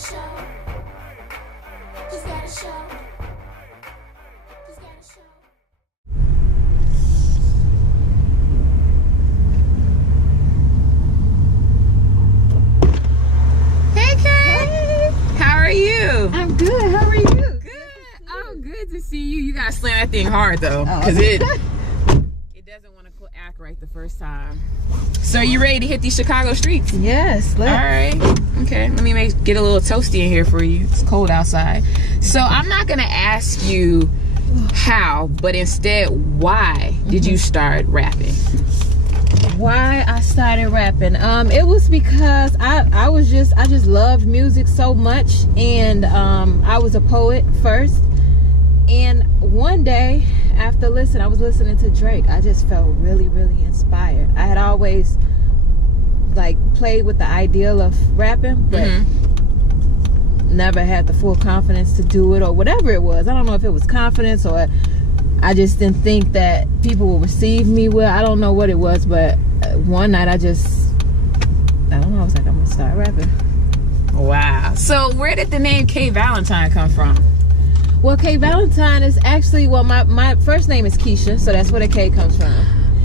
Hey Kay, how are you? I'm good. How are you? Good. Oh, good to see you. You gotta slam that thing hard though, because it doesn't want to act right the first time. So are you ready to hit these Chicago streets? Yes. All right. Okay. Let me get a little toasty in here for you. It's cold outside. So I'm not gonna ask you how, but instead why did you start rapping? Why I started rapping? It was because I just loved music so much, and I was a poet first. And one day after I was listening to Drake, I just felt really, really inspired. I had always like played with the ideal of rapping, but never had the full confidence to do it, or whatever it was. I don't know if it was confidence, or I just didn't think that people would receive me well. I don't know what it was, but one night I don't know, I was like, I'm gonna start rapping. Wow. So where did the name K Valentine come from? Well, K Valentine is actually, well, my first name is Keisha, so that's where the K comes from.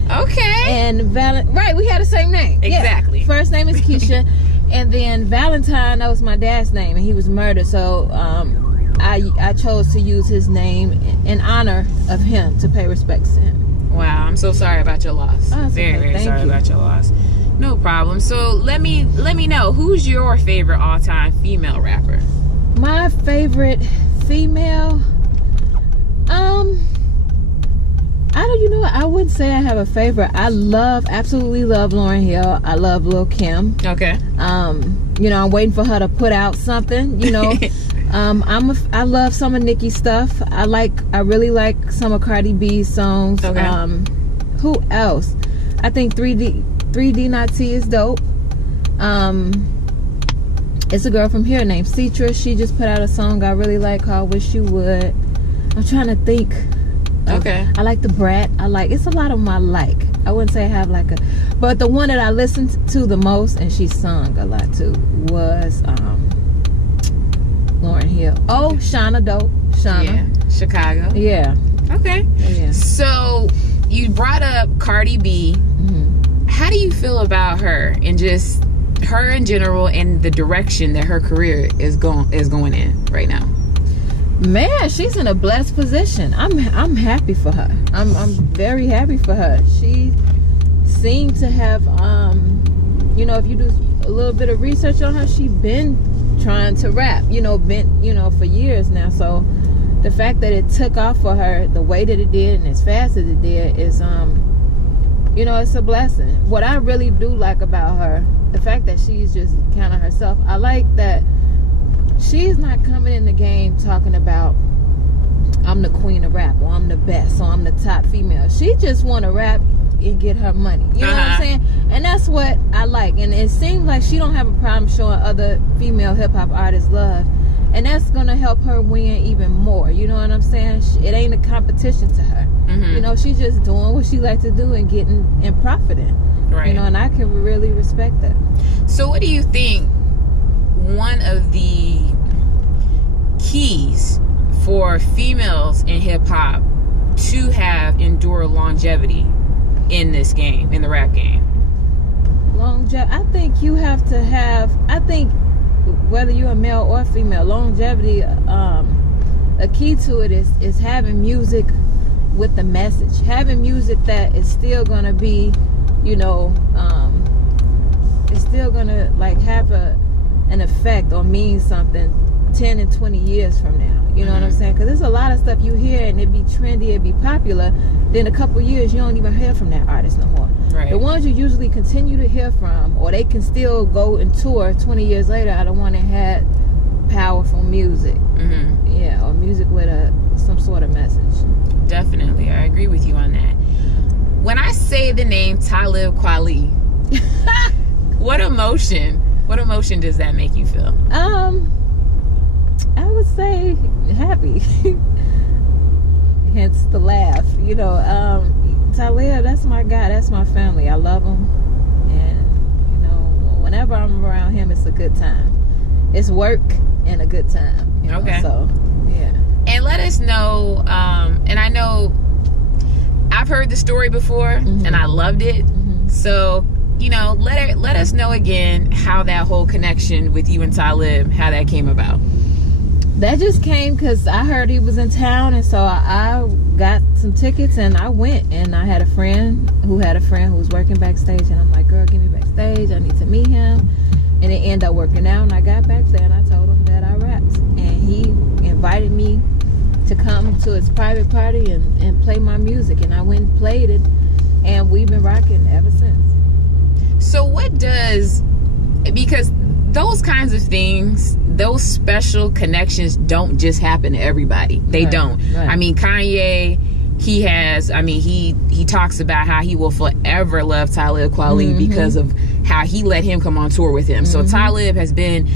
Okay. And right, we had the same name. Exactly. Yeah. First name is Keisha, and then Valentine, that was my dad's name, and he was murdered, so I chose to use his name in honor of him, to pay respects to him. Wow, I'm so sorry about your loss. Oh, very sorry about your loss. No problem. So let me know, who's your favorite all-time female rapper? My favorite female, I wouldn't say I have a favorite. I absolutely love Lauryn Hill. I love Lil' Kim. Okay. I'm waiting for her to put out something, I love some of Nicki's stuff. I really like some of Cardi B's songs. Okay. Who else? I think 3D Not T is dope. It's a girl from here named Citra. She just put out a song I really like called Wish You Would. I'm trying to think. Okay. I like The Brat. It's a lot of them I like. I wouldn't say I have but the one that I listened to the most, and she sung a lot too, was Lauryn Hill. Oh, Shauna dope. Shauna. Yeah. Chicago. Yeah. Okay. Yeah. So you brought up Cardi B. Mm-hmm. How do you feel about her, and just her in general, and the direction that her career is going in right now? Man, she's in a blessed position. I'm happy for her. I'm very happy for her. She seemed to have if you do a little bit of research on her, she's been trying to rap, for years now. So the fact that it took off for her the way that it did and as fast as it did is it's a blessing. What I really do like about her, the fact that she's just kind of herself, I like that she's not coming in the game talking about I'm the queen of rap, or I'm the best, or I'm the top female. She just want to rap and get her money. You know what I'm saying? And that's what I like. And it seems like she don't have a problem showing other female hip-hop artists love. And that's going to help her win even more. You know what I'm saying? It ain't a competition to her. Mm-hmm. She's just doing what she likes to do and getting and profiting. Right. And I can really respect that. So what do you think one of the keys for females in hip-hop to have endure longevity in this game, in the rap game? Longevity, I think you have to have, whether you're a male or female, longevity, a key to it is having music with the message, having music that is still gonna be, it's still gonna have an effect or mean something 10 and 20 years from now. You know what I'm saying? Because there's a lot of stuff you hear and it be trendy, it be popular. Then a couple years you don't even hear from that artist no more. Right. The ones you usually continue to hear from, or they can still go and tour 20 years later, are the one that had powerful music. Mm-hmm. Yeah, or music with some sort of message. Definitely, I agree with you on that. When I say the name Talib Kweli, what emotion does that make you feel? I would say happy. Hence the laugh. Talib, that's my guy, that's my family. I love him, and whenever I'm around him, it's a good time. it's work and a good time. You know? Okay. So yeah. And let us know. And I know I've heard the story before, and I loved it. So, you know, let us know again how that whole connection with you and Talib, how that came about. That just came because I heard he was in town, and so I got some tickets and I went. And I had a friend who was working backstage, and I'm like, girl, get me backstage. I need to meet him. And it ended up working out, and I got back there and I told him that I rapped. And he invited me to come to his private party and play my music. And I went and played it, and we've been rocking ever since. So what does, because those kinds of things, those special connections don't just happen to everybody. They don't. Right. I mean, Kanye, he talks about how he will forever love Talib Kweli because of how he let him come on tour with him. So Talib has been,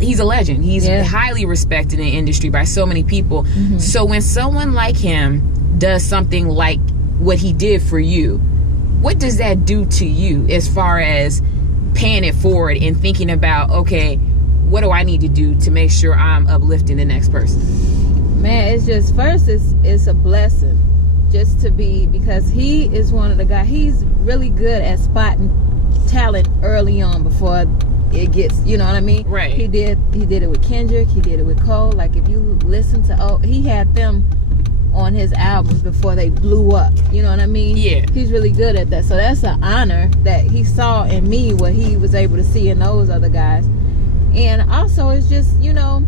he's a legend. He's highly respected in the industry by so many people. So when someone like him does something like what he did for you, what does that do to you as far as paying it forward and thinking about, okay, what do I need to do to make sure I'm uplifting the next person? Man, it's just, first, it's a blessing just to be, because he is one of the guys, he's really good at spotting talent early on before it gets, you know what I mean? Right. He did it with Kendrick, he did it with Cole. Like, if you listen to, he had them on his albums before they blew up, you know what I mean? Yeah. He's really good at that. So that's an honor that he saw in me what he was able to see in those other guys. And also, it's just, you know,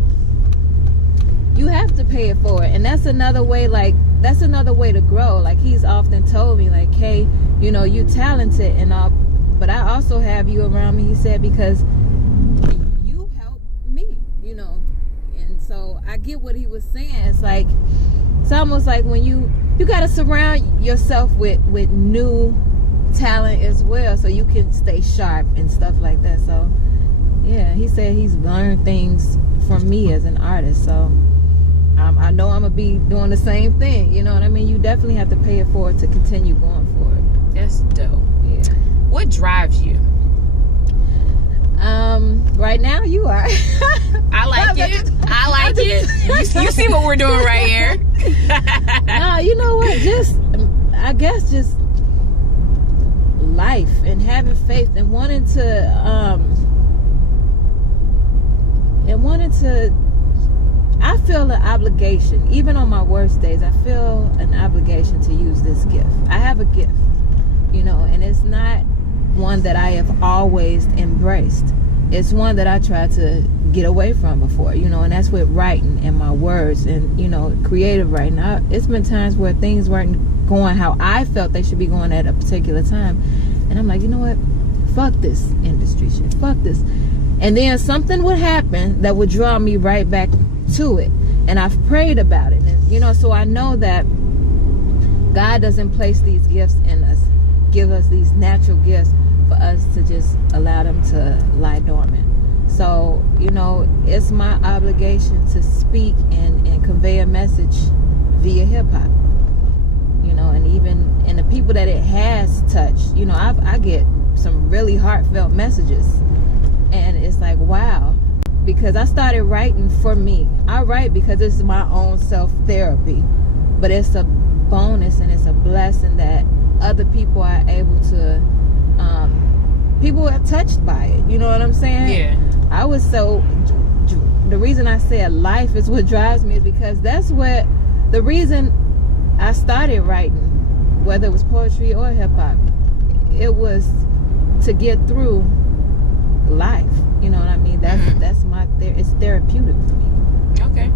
you have to pay it forward. And that's another way, to grow. Like, he's often told me, like, hey, you know, you're talented and all, but I also have you around me, he said, because you help me, you know. And so I get what he was saying. It's almost like when you got to surround yourself with new talent as well, so you can stay sharp and stuff like that. So yeah, he said he's learned things from me as an artist. So I know I'm gonna be doing the same thing. You know what I mean? You definitely have to pay it forward to continue going forward. That's dope. Yeah. What drives you? Right now you are. I like it. I like it. You see what we're doing right here. No, you know what? I guess just life and having faith and wanting to I feel an obligation. Even on my worst days, I feel an obligation to use this gift. I have a gift, you know, and it's not one that I have always embraced. It's one that I tried to get away from before, you know, and that's with writing and my words and, you know, creative writing. It's been times where things weren't going how I felt they should be going at a particular time. And I'm like, you know what? Fuck this industry shit. Fuck this. And then something would happen that would draw me right back to it. And I've prayed about it. And, you know, so I know that God doesn't place these gifts in us, give us these natural gifts for us to just allow them to lie dormant. So, you know, it's my obligation to speak and convey a message via hip-hop. You know, and the people that it has touched, you know, I get some really heartfelt messages. And it's like, wow. Because I started writing for me. I write because it's my own self-therapy. But it's a bonus and it's a blessing that other people are able to... people are touched by it. You know what I'm saying? Yeah. I was so... The reason I said life is what drives me is because that's what... The reason I started writing, whether it was poetry or hip-hop, it was to get through life. You know what I mean? That's my... It's therapeutic for me. Okay.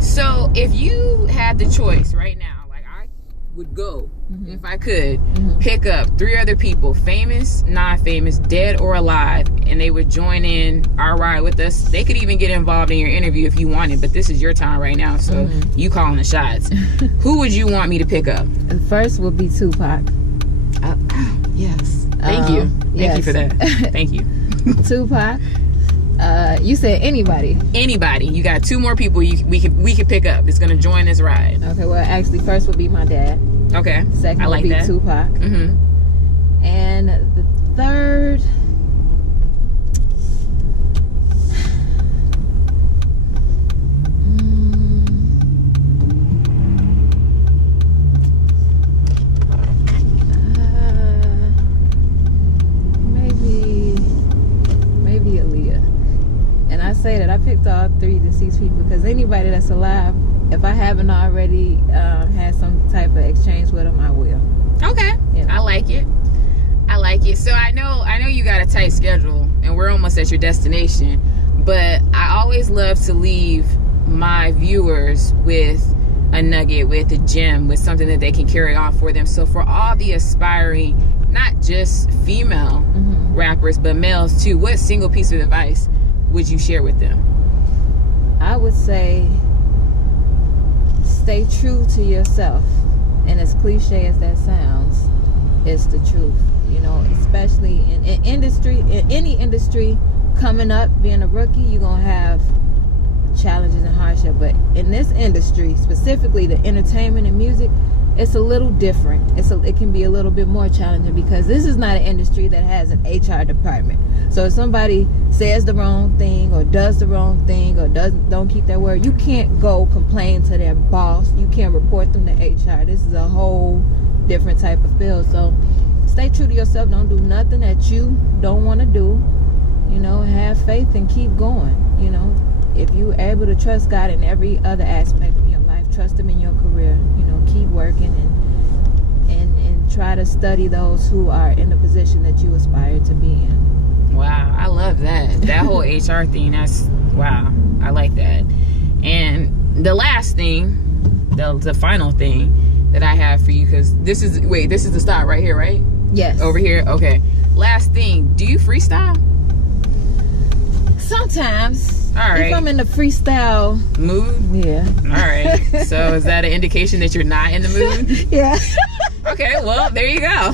So, if you had the choice right now, like I would go, if I could, pick up 3 other people, famous, non-famous, dead or alive, and they would join in our ride with us. They could even get involved in your interview if you wanted, but this is your time right now, so you calling the shots. Who would you want me to pick up? The first would be Tupac. Yes. Thank you. Thank you for that. Thank you. Tupac. You said anybody. Anybody. You got 2 more people we could pick up. It's gonna join this ride. Okay. Well, actually, first would be my dad. Okay. Second I like would be that. Tupac. And the third, say that I picked all 3 deceased people because anybody that's alive, if I haven't already had some type of exchange with them, I will. Okay. You know? I like it. So I know you got a tight schedule and we're almost at your destination, but I always love to leave my viewers with a nugget, with a gem, with something that they can carry on for them. So for all the aspiring, not just female rappers, but males too, what single piece of advice would you share with them? I would say stay true to yourself. And as cliche as that sounds, it's the truth. You know, especially in industry, in any industry, coming up, being a rookie, you're going to have challenges and hardship. But in this industry, specifically the entertainment and music, it's a little different. It can be a little bit more challenging because this is not an industry that has an HR department. So if somebody says the wrong thing or does the wrong thing or don't keep their word, you can't go complain to their boss. You can't report them to HR. This is a whole different type of field. So stay true to yourself. Don't do nothing that you don't want to do. You know, have faith and keep going. You know, if you're able to trust God in every other aspect of your life, trust Him in your career. You know, keep working and try to study those who are in the position that you aspire to be in. Wow, I love that. That whole HR thing, wow, I like that. And the last thing, the final thing that I have for you, because this is the stop right here, right? Yes. Over here? Okay. Last thing, do you freestyle? Sometimes. All right. If I'm in the freestyle mood? Yeah. All right. So is that an indication that you're not in the mood? Yeah. Okay, well, there you go.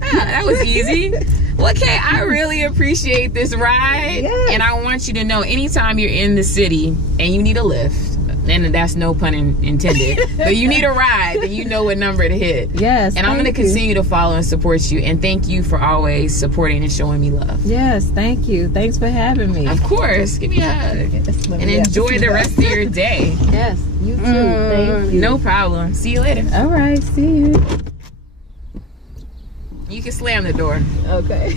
That was easy. Well, Kay, I really appreciate this ride. Yes. And I want you to know, anytime you're in the city and you need a lift, and that's no pun intended, but you need a ride, then you know what number to hit. Yes. And I'm going to continue to follow and support you. And thank you for always supporting and showing me love. Yes, thank you. Thanks for having me. Of course. Give me a hug. And enjoy the rest of your day. Yes, you too. Thank you. No problem. See you later. All right, see you. You can slam the door. Okay.